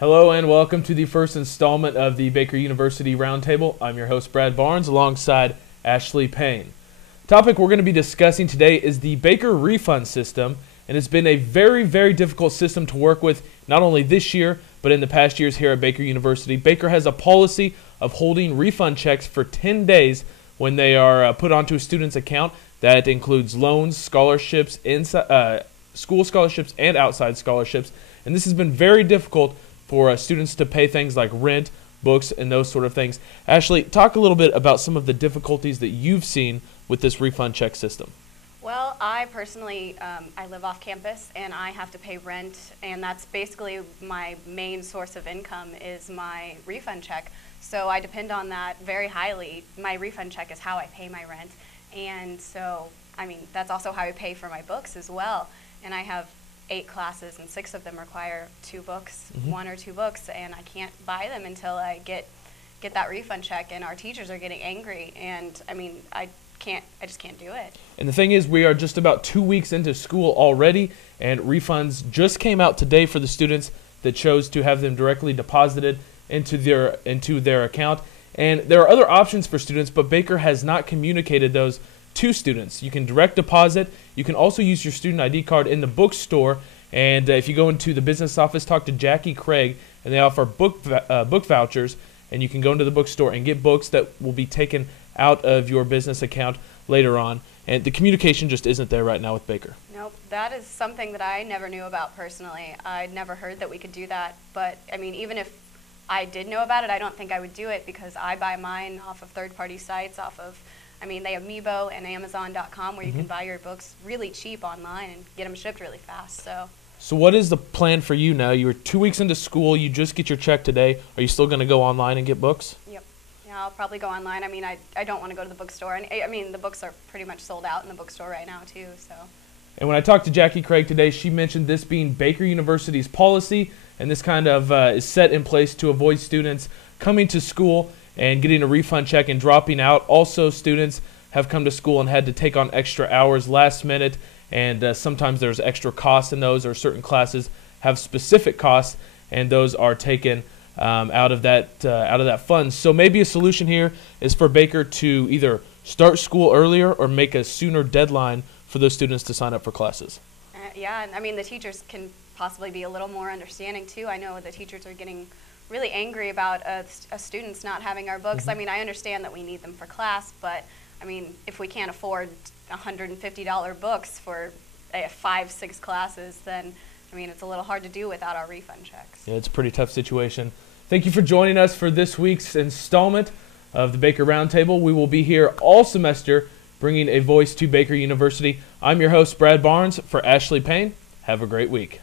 Hello and welcome to the first installment of the Baker University Roundtable. I'm your host, Brad Barnes, alongside Ashley Payne. The topic we're going to be discussing today is the Baker refund system, and it's been a very, very difficult system to work with, not only this year, but in the past years here at Baker University. Baker has a policy of holding refund checks for 10 days when they are put onto a student's account. That includes loans, scholarships, school scholarships, and outside scholarships. And this has been very difficult for students to pay things like rent, books, and those sort of things. Ashley, talk a little bit about some of the difficulties that you've seen with this refund check system. Well, I personally, I live off campus and I have to pay rent, and that's basically my main source of income is my refund check. So I depend on that very highly. My refund check is how I pay my rent. And so, that's also how I pay for my books as well. And I have 8 classes and 6 of them require 2 books, 1 or 2 books, and I can't buy them until I get that refund check, and our teachers are getting angry, and I just can't do it. And the thing is, we are just about 2 weeks into school already, and refunds just came out today for the students that chose to have them directly deposited into their account. And there are other options for students, but Baker has not communicated those to students. You can direct deposit. You can also use your student ID card in the bookstore. And if you go into the business office, talk to Jackie Craig, and they offer book vouchers. And you can go into the bookstore and get books that will be taken out of your business account later on. And the communication just isn't there right now with Baker. Nope, that is something that I never knew about personally. I'd never heard that we could do that. But even if I did know about it, I don't think I would do it because I buy mine off of third-party sites, they have Meebo and Amazon.com where you can buy your books really cheap online and get them shipped really fast. So what is the plan for you now? You're 2 weeks into school. You just get your check today. Are you still going to go online and get books? Yep. Yeah, I'll probably go online. I don't want to go to the bookstore. And the books are pretty much sold out in the bookstore right now too. So. And when I talked to Jackie Craig today, she mentioned this being Baker University's policy, and this kind of is set in place to avoid students coming to school and getting a refund check and dropping out. Also, students have come to school and had to take on extra hours last minute, and sometimes there's extra costs in those, or certain classes have specific costs, and those are taken out of that fund. So maybe a solution here is for Baker to either start school earlier or make a sooner deadline for those students to sign up for classes. Yeah, and the teachers can possibly be a little more understanding too. I know the teachers are getting really angry about students not having our books. I understand that we need them for class, but if we can't afford $150 books for 5-6 classes, then it's a little hard to do without our refund checks. Yeah, it's a pretty tough situation. Thank you for joining us for this week's installment of the Baker Roundtable. We will be here all semester bringing a voice to Baker University. I'm your host, Brad Barnes, for Ashley Payne. Have a great week.